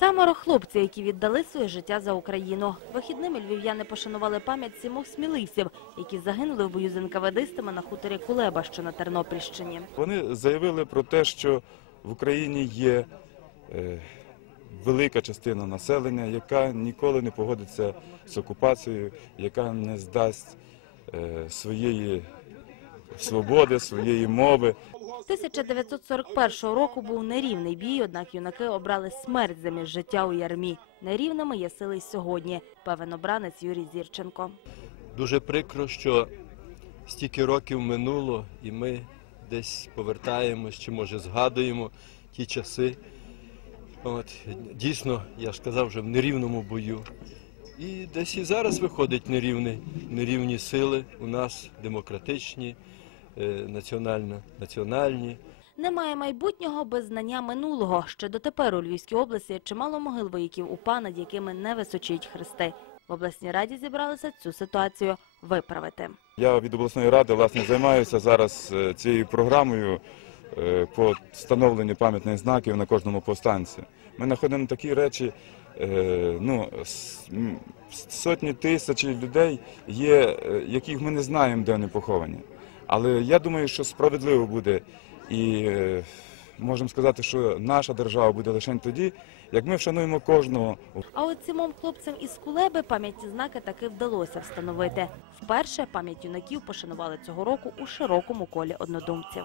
Семеро хлопців, які віддали своє життя за Україну. Вихідними львів'яни пошанували пам'ять сімох сміливців, які загинули в бою з НКВДистами на хуторі Кулеба, що на Тернопільщині. Вони заявили про те, що в Україні є е, велика частина населення, яка ніколи не погодиться з окупацією, яка не здасть е, своєї свободи, своєї мови. 1941 року був нерівний бій, однак юнаки обрали смерть замість життя у ярмі. Нерівними є сили й сьогодні, певен обранець Юрій Зірченко. Дуже прикро, що стільки років минуло, і ми десь повертаємось чи може згадуємо ті часи. От, дійсно, я ж казав вже в нерівному бою. І десь і зараз виходить нерівні, нерівні сили у нас демократичні, національно, національні. Немає майбутнього без знання минулого. Ще дотепер у Львівській області чимало могил вояків УПА, над якими не височують хрести. В обласній раді зібралися цю ситуацію виправити. Я від обласної ради власне займаюся зараз е, цією програмою е, по встановленню пам'ятних знаків на кожному повстанці. Ми знаходимо такі речі, е, ну, сотні тисячі людей є, е, яких ми не знаємо, де вони поховані. Але я думаю, що справедливо буде і е, можемо сказати, що наша держава буде лише тоді, як ми вшануємо кожного А от цімом хлопцям із Кулеби пам'ятні знаки таки вдалося встановити. Вперше пам'ять юнаків пошанували цього року у широкому колі однодумців.